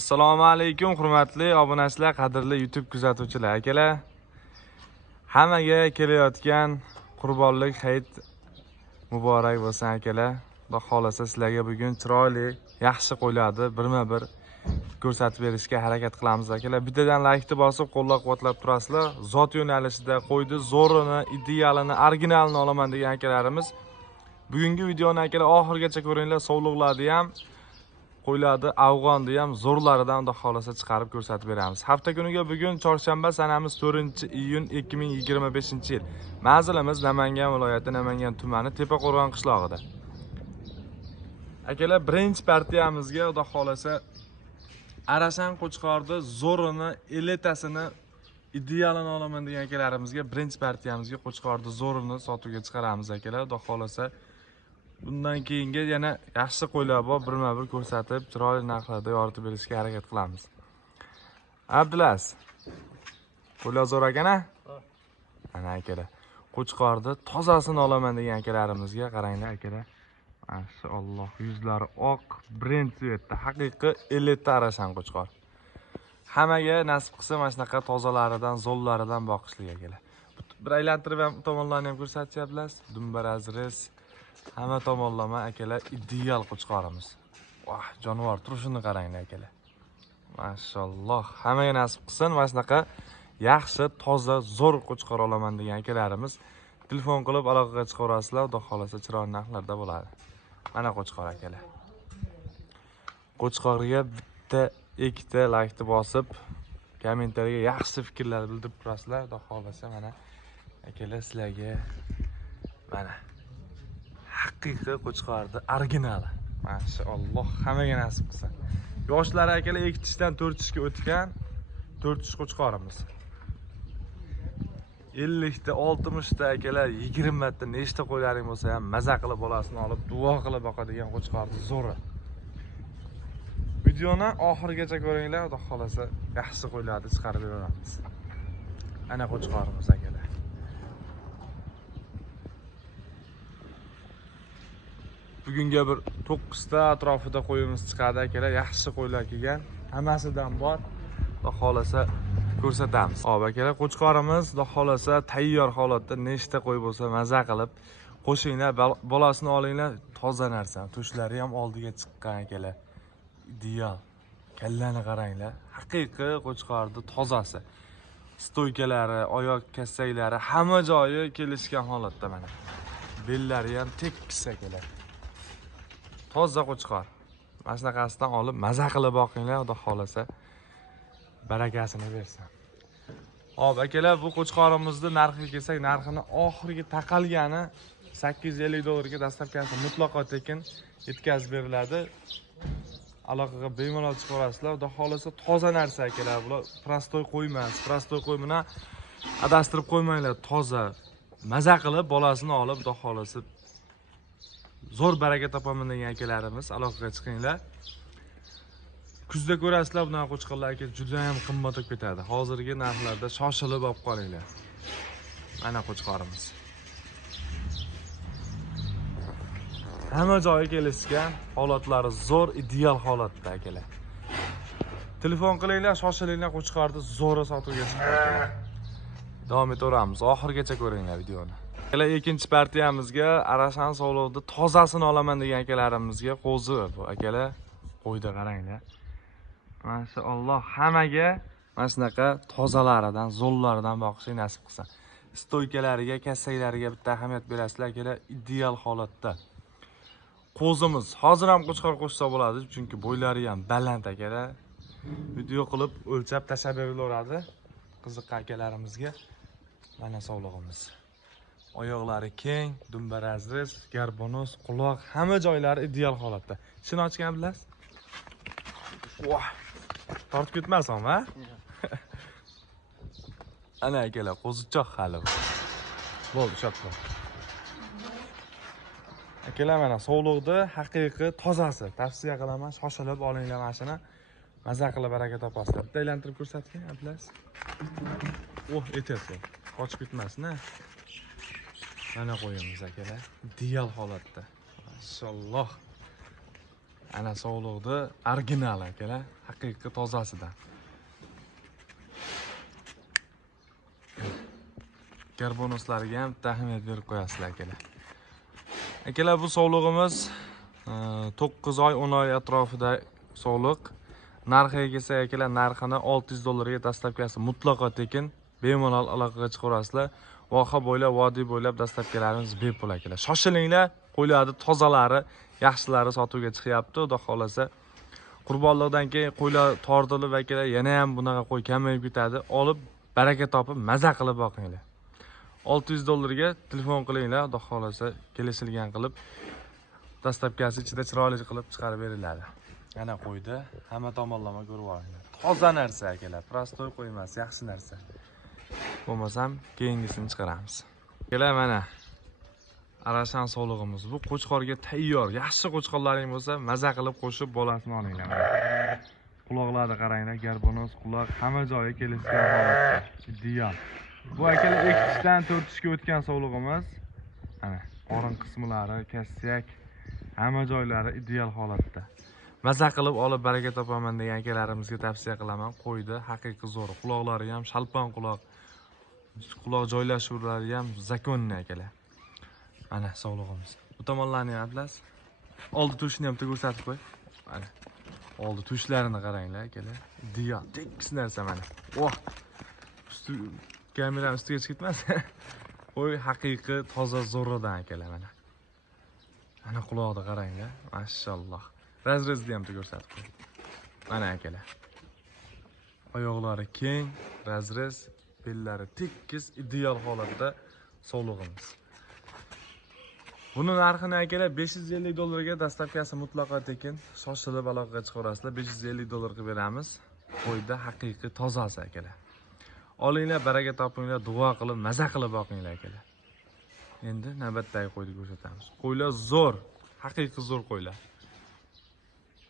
Assalomu alaykum hurmatli obunachilar, qadrli YouTube kuzatuvchilar, akalar. Hammaga kelayotgan Qurbonlik hayit muborak bo'lsin, akalar. Xudo xolasa sizlarga bugun chiroyli, yaxshi qo'yiladi, birma-bir ko'rsatib berishga harakat qilamiz, akalar. Bittadan like bosib, qo'llab-quvvatlab turasizlar. Zot yo'nalishida qo'ydi, zo'rini, idealini, originalini olaman degan akalarimiz. Bugungi videoni akalar oxirigacha ko'ringlar, sovliqlarni ham qo'yiladi, afg'onni ham zo'rlaridan xudo xolasa chiqarib ko'rsatib beramiz. Hafta kuniga bugun chorshanba, sanamiz 4-iyun 2025-yil. Manzilimiz Namangan viloyati, Namangan tumani, Tepaqo'rg'on qishlog'ida. Akalar, birinchi partiyamizga xudo xolasa Arashan Qo'chqorni zo'rini, elitasini, idealini olaman degan akalarimizga birinchi partiyamizga Qo'chqorni zo'rini sotuvga chiqaramiz, akalar. Xudo xolasa bundan keyingi yana yaxshi qo'ylar bor, birma-bir ko'rsatib, chiroyli narxlarda yoritib berishga harakat qilamiz. Abdulaziz, qo'ylar zo'r ekan-a? Ana akalar, Qo'chqorni tozasini olaman degan akalarimizga qaranglar, akalar. Mashalloh, yuzlari oq, brend svetda, haqiqiy elita Arashan Qo'chqor. Hammaga nasib qilsa mana shunaqa tozalaridan, zo'llaridan boqishlik, akalar. Bir aylantirib ham tomonlarni ham ko'rsatishyapsiz. Dumbaraz res. Hamma tomonlama akalar ideal Qo'chqorimiz. Vah, jonivor turishini qaranglar, akalar. Mashalloh, hammaga nasib qilsin mana shunaqa yaxshi, toza, zo'r Qo'chqor olaman degan akalarimiz telefon qilib aloqaga chiqaverasizlar, xudo xolasa chiroyli narxlarda bo'ladi. Mana Qo'chqor akalar. Qo'chqorga bitta, ikkita like bosib, kommentariyaga yaxshi fikrlar bildirib turasizlar, xudo xolasa mana akalar sizlarga mana haqiqiy Qo'chqorni originali. Mashalloh, hammaga nasib qilsin. Yoshlari akalar 2 tishdan 4 tishga o'tgan 4 tish Qo'chqorimiz. 50 ta, 60 ta akalar, 20 ta nechta qo'ylaring bo'lsa ham maza qilib bolasini olib, duo qilib boqadigan Qo'chqorni zo'ri. Videoni oxirigacha ko'ringlar, xudo xolasa yaxshi qo'ylarni chiqarib beramiz. Ana Qo'chqorimiz akalar. Bugunga bir 9 ta atrofida qo'yimiz chiqadi akalar, yaxshi qo'ylar kelgan, hammasidan bor. Xudo xolasa ko'rsatamiz. Xo'p akalar, Qo'chqorimiz xudo xolasa tayyor holatda nechta qo'y bo'lsa maza qilib qo'shinglar, bolasini olinglar, toza narsa. Tushlari ham oldiga chiqqan akalar. Ideal. Kallani qaranglar. Haqiqiy Qo'chqorni tozasi. Stoykalari, oyoq kassaklari hamma joyi kelishgan holatda mana. Bellari ham tekis akalar. Toza Qo'chqor. Mana shunaqasidan olib maza qilib boqinglar, xudo xolasa barakasini bersin. Xo'p, akalar, bu Qo'chqorimizni narxiga kelsak, narxini oxirgi taqalgani $850 ga dastavkasi mutlaqo tekin yetkazib beriladi. Aloqaga bemalol chiqarasizlar. Xudo xolasa toza narsa akalar, bular prostoy qo'ymas. Prostoy qo'y bilan adashtirib qo'ymanglar, toza. Maza qilib bolasini olib, xudo xolasa zo'r baraka topaman degan akalarimiz aloqaga chiqinglar. Kuzda ko'rasizlar, bunaqa Qo'chqorlar aka juda ham qimmat bo'lib ketadi. Hozirgi narxlarda shoshilib olib qolinglar. Mana Qo'chqorimiz. Hamma joyi kelishgan, holatlari zo'r, ideal holatda akalar. Telefon qilinglar, shoshilinglar, Qo'chqorni zo'ri sotuvga chiqadi akalar. Davom etaveramiz, oxirigacha ko'ringlar videoni. Akalar, ikkinchi partiyamizga Arashan sovliqni tozasini olaman degan akalarimizga qo'zi bu akalar. Qo'yda qaranglar. Mashalloh, hammaga mana shunaqa tozalaridan, zo'llaridan boqishni nasib qilsin. Stoykalariga, kassaklariga bitta ahamiyat berasizlar akalar, ideal holatda. Qo'zimiz hozir ham Qo'chqor qo'shsa bo'ladi, chunki bo'ylari ham baland akalar. Video qilib o'lchab tashlab berilaveradi qiziq akalarimizga. Mana sovlig'imiz. Oyoqlari keng, dumbarazris, garbonos, quloq, hamma joylari ideal holatda. Shuni ochgan bilasiz? Voh! Tortib ketmasin, ha? Ana akalar, qo'zichoq hali. Bo'ldi, shotlar. Akalar, mana sovliqni haqiqiy tozasi. Tavsiya qilaman, shoshilib olinglar mashina. Maza qilib baraka topasizlar. Bitta aylantirib ko'rsatgan, Abdulaziz. Etasi. Qochib ketmasin-a. Mana qo'yamiz akalar. Ideal holatda. Mashalloh. Ana sog'liqni original akalar, haqiqiy tozasidan. Karbonuslarga ham taxminat berib qo'yasizlar akalar. Akalar, bu sog'lig'imiz 9 oy, 10 oy atrofida sog'liq. Narxiga kelsak akalar, narxini $600 ga dastlabkasi mutlaqo tekin, bemalol aloqaga chiqarasizlar. Voha bo'ylab, vodiy bo'ylab dastlabkilarimiz bepul akalar. Shoshilinglar, qo'ylarni tozalari, yaxshilari sotuvga chiqyapti. Xudo xolasa, Qurbonliqdan keyin qo'ylar tortilib akalar, yana ham bunaqa qo'y kamayib ketadi. Olib, baraka topib, maza qilib boqinglar. $600 ga telefon qilinglar, xudo xolasa kelishilgan qilib dastlabkasi ichida chiroyli qilib chiqarib beriladi. Yana qo'ydi, hamma tomonlama ko'rib olinglar. Toza narsa akalar, prostoy qo'y emas, yaxshi narsa. Bo'lmasam, keyingisini chiqaramiz. Akalar, mana Arashan sog'lig'imiz bu qo'chqorga tayyor. Yaxshi qo'chqorlaring bo'lsa, maza qilib qo'shib bolasini olinglar. Quloqlarni qaranglar, garbonoz quloq, hamma joyi kelishgan holatda. Ideal. Bu akalar 2 tishdan 4 tishga o'tgan sog'lig'imiz. Mana qorin qismlari, kassak, hamma joylari ideal holatda. Maza qilib olib baraka topaman degan akalarimizga tavsiya qilaman. Qo'ydi, haqiqiy zo'r. Quloqlari ham shalpon quloq. Quloq joylashuvlari ham zakonni akalar. Mana sog'lig'imiz. Bu tomonlarni ham bilasiz. Oldi tushini ham ko'rsatib qo'y. Mana oldi tushlarini qaranglar akalar. Ideal, tekis narsa mana. Oh! Kamera ustiga chiqib ketmas. Qo'y haqiqiy toza zo'rdan akalar mana. Mana quloqni qaranglar. Mashalloh. Razrezni ham ko'rsatib qo'y. Mana akalar. Oyoqlari keng, razrez, bellari tekis, ideal holatda sog'lig'imiz. Buni narxini akalar $550 ga dastlabkasi mutlaqo tekin, shoshilib aloqaga chiqarasizlar. $550 qilib beramiz. Qo'yda haqiqiy tozasi akalar. Olinglar, baraka topinglar, duo qilib, maza qilib boqinglar akalar. Endi navbatdagi qo'yni ko'rsatamiz. Qo'ylar zo'r, haqiqiy zo'r qo'ylar.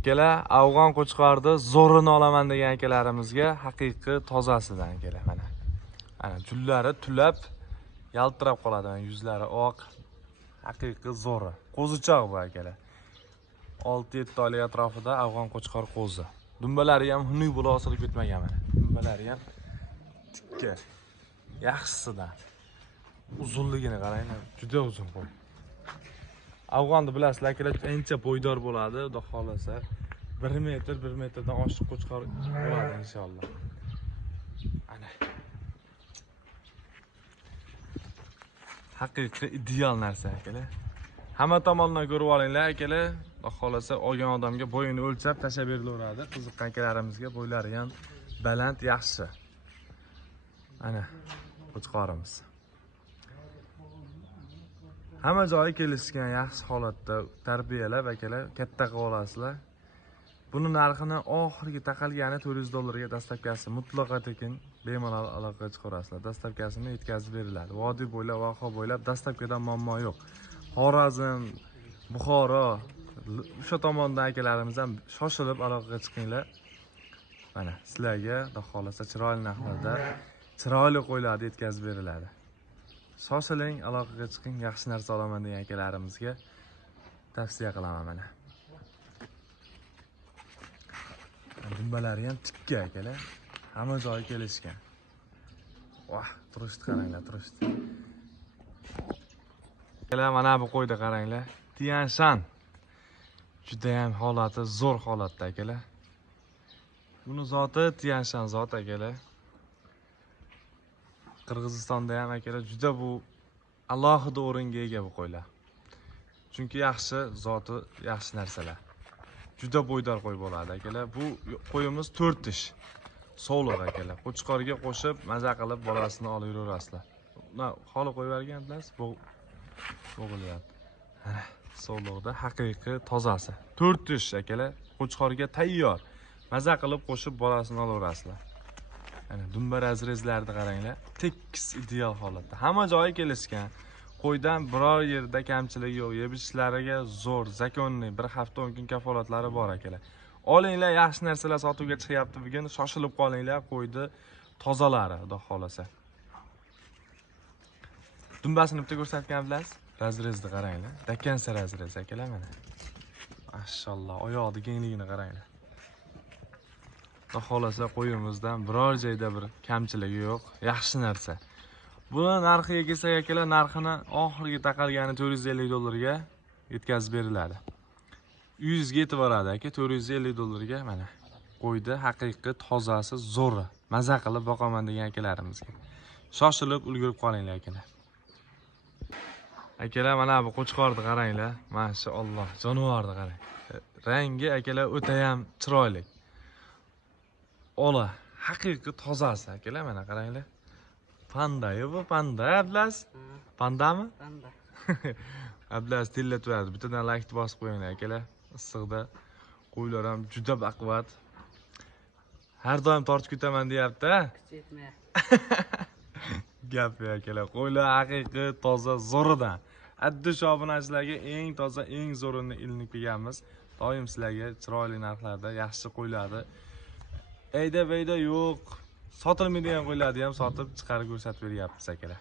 Akalar, afg'on qo'chqorni zo'rini olaman degan akalarimizga haqiqiy tozasidan akalar mana. Ana jullari tulab, yaltirab qoladi, yuzlari oq. Haqiqiy zo'ri. Qo'zichoq bu akalar. 6-7 oylik atrofida afg'on qo'chqor qo'zi. Dumbalari ham xunuk bo'lib osilib ketmagan mana. Dumbalari ham tikka. Yaxshisidan. Uzunligini qaranglar, juda uzun qo'y. Afg'onni bilasizlar akalar, ancha bo'ydor bo'ladi, xudo xolasa 1 metr, 1 metrdan oshiq qo'chqor bo'ladi inshaalloh. Ana. Haqiqiy ideal narsa akalar. Hamma tomondan ko'rib olinglar akalar. Xudo xolasa olgan odamga bo'yini o'lchab tashlab berilaveradi. Qiziqqan akalarimizga bo'ylari ham baland, yaxshi. Ana qo'chqorimiz. Hamma joyi kelishgan yaxshi holatda tarbiyalab akalar katta qilib olasizlar. Buni narxini oxirgi taqalgani $400 ga dastlabkasi mutlaqo tekin, bemalol aloqaga chiqarasizlar. Dastlabkasini yetkazib beriladi. Vodiy bo'ylab, voha bo'ylab dastlabkidan muammo yo'q. Xorazm, Buxoro, o'sha tomondan akalarimiz ham shoshilib aloqaga chiqinglar. Mana sizlarga xudo xolasa chiroyli narxlarda chiroyli qo'ylarni yetkazib beriladi. Shoshiling, aloqaga chiqing, yaxshi narsa olaman degan akalarimizga tavsiya qilaman mana. Dumbalari ham tikka akalar. Hamma joyi kelishgan. Voh, turishni qaranglar, turishni. Akalar, mana bu qo'yda qaranglar. Tianshan. Juda ham holati zo'r holatda akalar. Buni zoti Tianshan zot akalar. Qirg'izistonda ham akalar juda bu alohida o'ringa ega bu qo'ylar. Chunki yaxshi zoti, yaxshi narsalar. Juda bo'ydor qo'y bo'ladi akalar. Bu qo'yimiz 4 tish. Sog'liq akalar. Qo'chqorga qo'shib maza qilib bolasini olib yuraverasizlar. Buni xoli qo'yib bergan bilasiz, bo'g'ilyapti. Mana sog'liqda haqiqiy tozasi. 4 tish akalar. Qo'chqorga tayyor. Maza qilib qo'shib bolasini olaverasizlar. Mana dumba razrezlarni qaranglar. Tekis ideal holatda. Hamma joyi kelishgan. Qo'ydan biror yerda kamchilik yo'q. Yeb-ichishlariga zo'r, zakonni, bir hafta 10 kun kafolatlari bor akalar. Olinglar, yaxshi narsalar sotuvga chiqyapti bugun. Shoshilib qolinglar, qo'ydi tozalari, xudo xolasa. Dumbasini bitta ko'rsatgan bilasiz. Razrezni qaranglar. Dakansa razrez akalar mana. Mashalloh, oyoqni kengligini qaranglar. Xudo xolasa qo'yimizdan biror joyda bir kamchiligi yo'q, yaxshi narsa. Buni narxiga kelsak akalar, narxini oxirgi taqalgani $450 ga yetkazib beriladi. 100 ga yetib boradi aka, $450 ga mana. Qo'ydi haqiqiy tozasi zo'ri. Maza qilib boqaman degan akalarimizga. Shoshilib ulgurib qolinglar akalar. Akalar mana bu qo'chqorni qaranglar. Mashalloh, jonivorni qarang. Rangi akalar o'ta ham chiroyli. Ola, haqiqiy tozasi akalar, mana qaranglar. Panda-yu bu, panda, Ablas. Pandami? Panda. Ablas tillatadi. Bittadan like bosib qo'yinglar akalar. Issiqda qo'ylar ham juda baquvvat. Har doim tortib ketaman deyapti-a. Ketma. Gap akalar. Qo'ylar haqiqiy toza zo'ridan. Addi shobunachilarga eng toza, eng zo'rini ilinib kelganmiz. Doim sizlarga chiroyli narxlarda yaxshi qo'ylarni ayda-bayda yo'q. Sotilmaydigan qo'ylarni ham sotib chiqarib ko'rsatib beryapmiz akalar.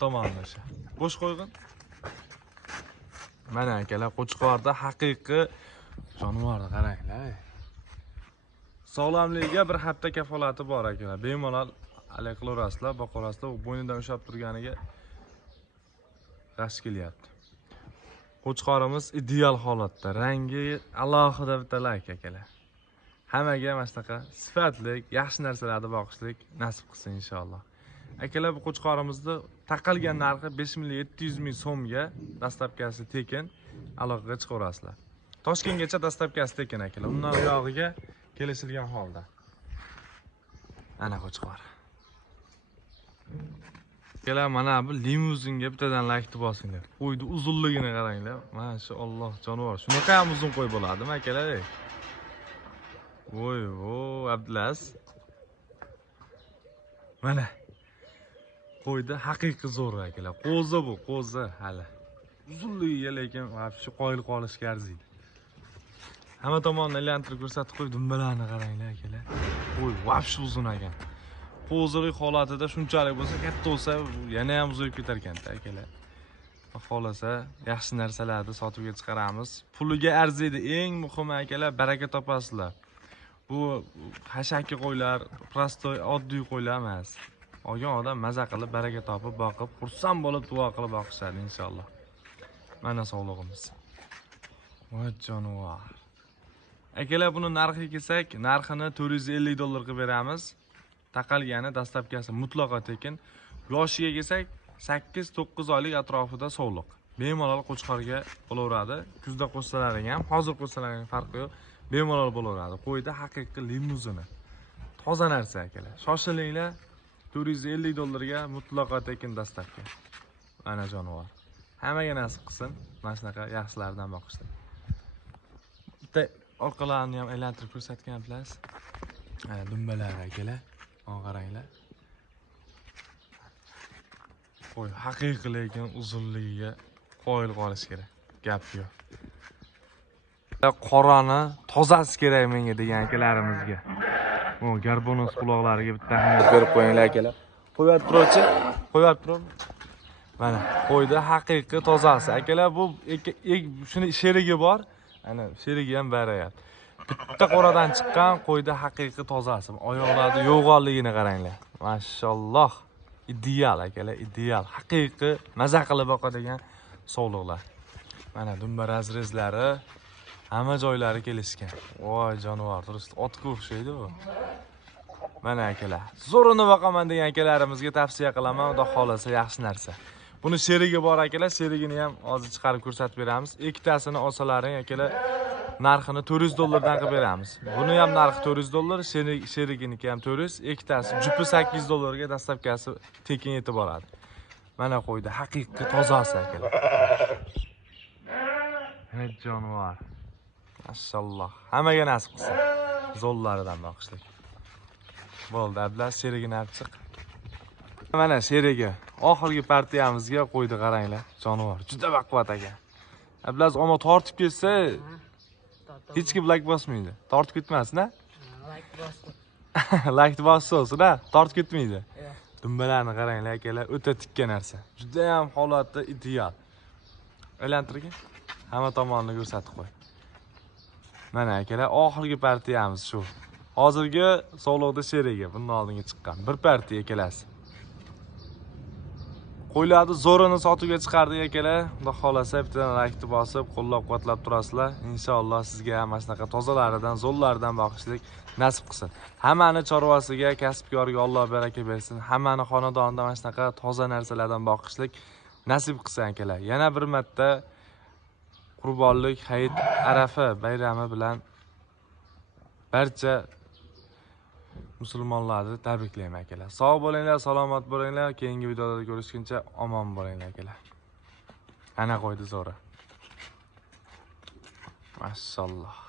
Tomonda o'sha. Bo'sh qo'yg'in. Mana akalar, qo'chqorda haqiqiy jonivorni qaranglar. Sog'lomligiga bir hafta kafolati bor akalar. Bemalol alay qilaverasizlar, boqaverasizlar, bo'ynidan ushlab turganiga g'ash kelyapti. Qo'chqorimiz ideal holatda, rangi alohida bitta like akalar. Hammaga mana shunaqa sifatli, yaxshi narsalarni boqishlik nasib qilsin inshaalloh. Akalar, bu qo'chqorimizni taqalgan narxi 5.700.000 so'mga, dastlabkasi tekin, aloqaga chiqaverasizlar. Toshkentgacha dastlabkasi tekin akalar. Undan oyog'iga kelishilgan holda. Ana qo'chqor. Akalar, mana bu limuzinga bittadan like bosinglar. Qo'yni uzunligini qaranglar. Mashalloh, jonivor. Shunaqa ham uzun qo'y bo'ladimi akalar? Voy, Ablas. Mana. Qo'ydi haqiqiy zo'r akalar. Qo'zi bu, qo'zi hali. Uzunligiga lekin shu qoyil qolishga arziydi. Hamma tomonni aylantirib ko'rsatib qo'y, dumbalarni qaranglar akalar. Qo'y vobshe uzun ekan. Qo'zilik holatida shunchalik bo'lsa, katta bo'lsa, yana ham uzayib ketar ekan-da akalar. Xolasa yaxshi narsalarni sotuvga chiqaramiz. Puliga arziydi. Eng muhimi akalar, baraka topasizlar. Bu hashaki qo'ylar, prostoy, oddiy qo'ylar emas. Olgan odam maza qilib, baraka topib, boqib, xursand bo'lib duo qilib boqishadi inshaalloh. Mana sog'lig'imiz. Voy jonivor. Akalar, buni narxiga kelsak, narxini $450 ga beramiz. Taqalgani dastlabkasi mutlaqo tekin. Yoshiga kelsak, 8-9 oylik atrofida sog'liq. Bemalol qo'chqorga bo'laveradi. Kuzda qo'shsalaring ham, hozir qo'shsalaring farqi yo'q. Bemalol bo'laveradi. Qo'yda haqiqiy limuzini. Toza narsa akalar. Shoshilinglar. $450 ga mutlaqo tekin dastlabki. Mana jonivor. Hammaga nasib qilsin. Mana shunaqa yaxshilardan boqishdi. Bitta orqalarini ham aylantirib ko'rsatgan bilas. Dumbalar akalar. Qaranglar. Qo'y haqiqiy lekin uzunligiga qoyil qolish kerak. Gap yo'q. Qorani tozasi kerak menga degan akalarimizga. Bu garbonos quloqlariga bitta ahamiyat berib qo'yinglar akalar. Qo'yib turuvchi, qo'yib turib. Mana qo'yda haqiqiy tozasi. Akalar, bu shuni sherigi bor. Ana sherigi ham barayapti. Bitta qoradan chiqqan qo'yda haqiqiy tozasi. Oyoqlarida yo'g'onligini qaranglar. Mashalloh. Ideal akalar, ideal. Haqiqiy maza qilib boqadigan sog'liqlar. Mana dumba razrezlari hamma joylari kelishgan. Voy jonivor, turist otga o'xshaydi bu. Mana akalar, zo'rini boqaman degan akalarimizga tavsiya qilaman, xudo xolasa yaxshi narsa. Buni sherigi bor akalar, sherigini ham hozir chiqarib ko'rsatib beramiz. Ikkitasini olsalaring akalar, narxini $400 dan qilib beramiz. Buni ham narxi $400, sheriginiki ham 400, ikkitasi jupi $800 ga dastlabkasi tekin yetib boradi. Mana qo'ydi haqiqiy tozasi akalar. Hey jonivor. Mashalloh. Hammaga nasib qilsin. Zo'llaridan boqishlik. Bo'ldi, Ablas sherigini olib chiq. Mana sherigi. Oxirgi partiyamizga qo'ydi, qaranglar. Jonivor juda baquvvat ekan. Ablas oma tortib ketsa, hech kim like bosmaydi. Tortib ketmasin-a? Like bosdi. Like bossin-a? Tortib ketmaydi. Dumbalarni qaranglar akalar, o'ta tikka narsa. Juda ham holatda ideal. Aylantirgin. Hamma tomonni ko'rsatib qo'y. Mana akalar, oxirgi partiyamiz shu. Hozirgi sog'liqda sherigi bundan oldinga chiqqan. Bir partiya ekalasi. Qo'ylarni zo'rini sotuvga chiqardik akalar. Xudo xolasa bittadan laykni bosib, qo'llab-quvvatlab turasizlar. Inshaalloh sizga ham mana shunaqa tozalaridan, zo'llaridan boqishlik nasib qilsin. Hammani chorvasiga, kasbkoriga Alloh baraka bersin. Hammani xonadonida mana shunaqa toza narsalardan boqishlik nasib qilsin akalar. Yana bir marta Qurbonlik Hayit Arafa bayrami bilan barcha musulmonlarni tabriklayman akalar. Sog' bo'linglar, salomat bo'linglar. Keyingi videoda ko'rishguncha omon bo'linglar akalar. Ana qo'ydi zo'ra. Mashalloh.